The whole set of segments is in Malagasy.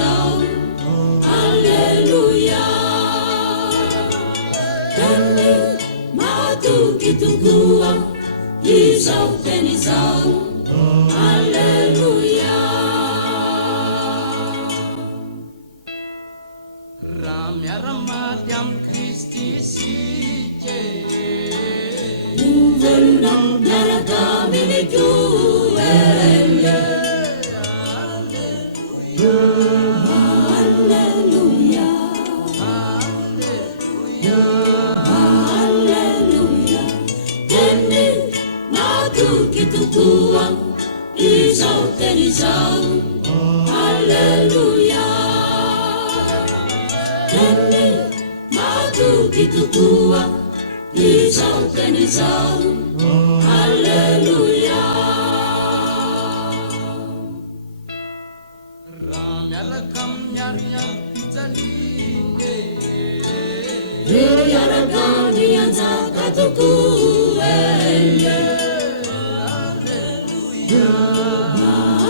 izao. Aleloia. Teny mahatoky tokoa izao teny izao. Aleluia. Raha miara-maty amin'ny Kristy isika, velona miaraka amin'ny Aleluia. Aleluia. Aleluia. Teny mahatoky tokoa izao teny izao. Aleluia. Teny mahatoky tokoa izao teny izao. Aleluia. raha miaraka amin'ny miari-pijaliana, hiaraka ny hanjaka tokoa.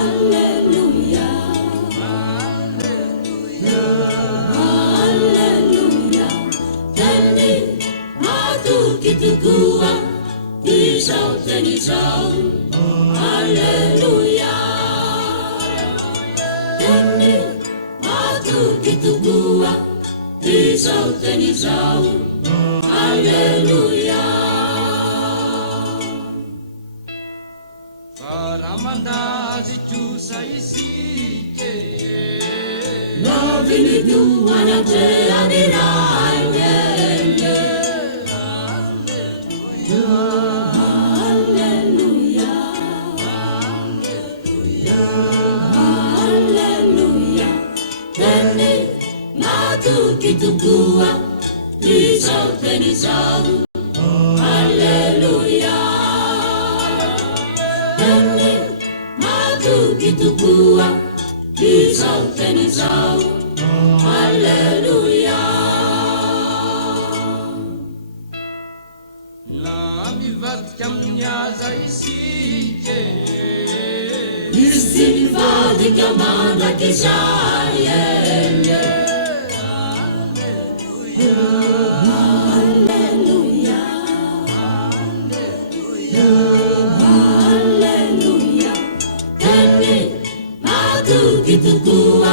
Aleluia. Aleluia. Teny mahatoky tokoa izao teny izao. Aleluia. Teny mahatoky tokoa izao teny izao. Aleluia. fa raha mandà azy kosa isika, Laviny anatrehan'ny Raha. Aleluia. Aleluia. Teny mahatoky tokoa izao teny izao. Aleluia. Teny mahatoky tokoa izao teny izao. Aleluia. na mivadika amin'ny aza isika, Kristy mivadika mandrakizay. Aleluia. Aleluia. Teny mahatoky tokoa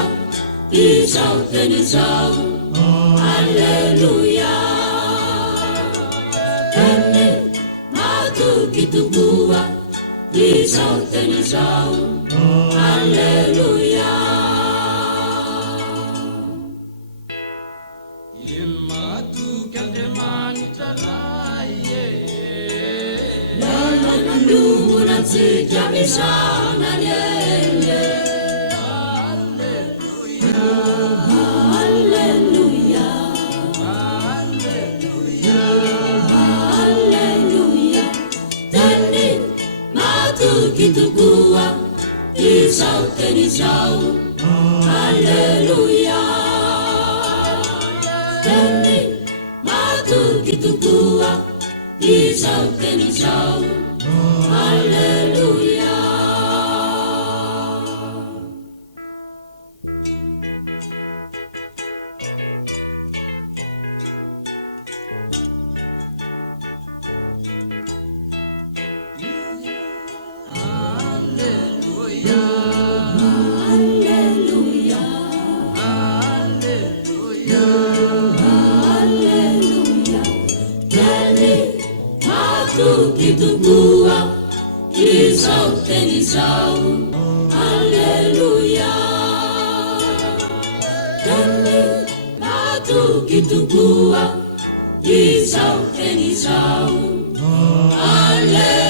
izao teny izao. Aleluia. Teny mahatoky tokoa izao teny izao. Aleluia. mahatoky Andriamanitra Ray Izay, Nampiombona antsika amin'ny Zanany. Aleluia. Aleluia. Teny mahatoky tokoa izao teny izao. Aleluia. Teny mahatoky tokoa izao teny izao. Aleluia. Aleluia. Aleluia. Teny mahatoky tokoa izao teny izao. Aleluia. Teny mahatoky tokoa izao teny izao. Aleluia.